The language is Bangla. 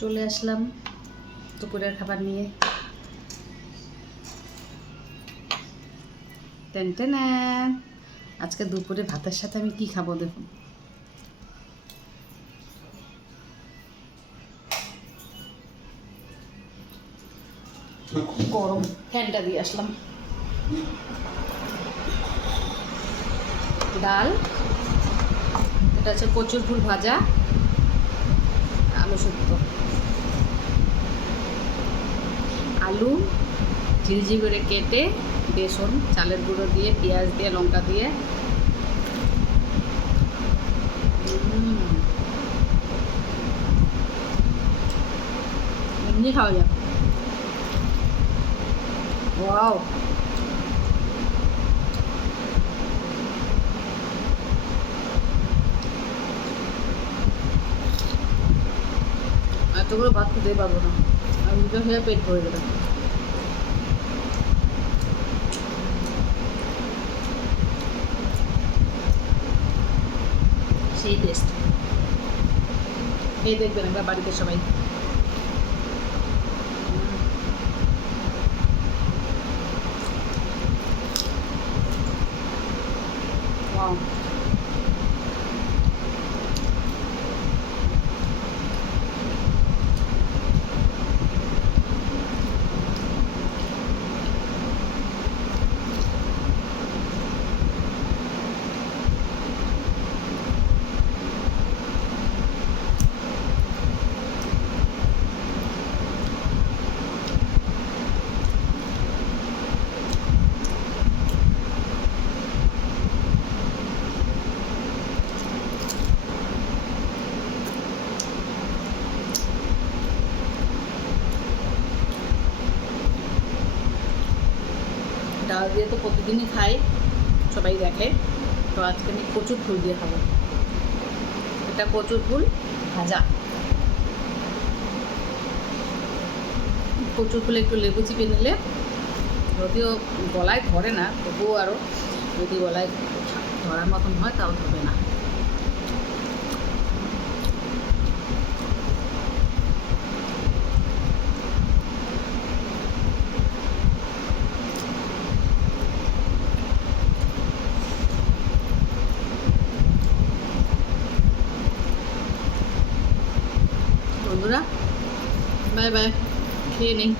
চলে আসলাম দুপুরের খাবার নিয়ে। Ten ten. আজকে দুপুরে ভাতের সাথে আমি কি খাবো দেখুন। গরম, ফ্যানটা দিয়ে আসলাম। ডাল, এটা হচ্ছে কচুর ফুল ভাজা, আলু শুক্তো, আলু ঝিরিঝিরি করে কেটে বেসন চালের গুঁড়ো দিয়ে পেঁয়াজ দিয়ে লঙ্কা দিয়ে এমনি খাওয়া যায়। ওয়াও, এতগুলো ভাত খেতেই পারবো না, আমি তো খেয়ে পেট ভরে যাবে। সেই টেস্ট খেয়ে দেখবেন একবার বাড়িতে সবাই। ওয়াও, ডাল দিয়ে তো প্রতিদিনই খাই, সবাই দেখে। তো আজকে আমি কচুর ফুল দিয়ে খাবো। এটা কচুর ফুল ভাজা। কচুর ফুলে একটু লেবু চিপে নিলে, যদিও গলায় ধরে না, তবুও আরও যদি গলায় ধরার মতন হয় তাও ধরবে না। বন্ধুরা বাই বাই, খেয়ে নিই।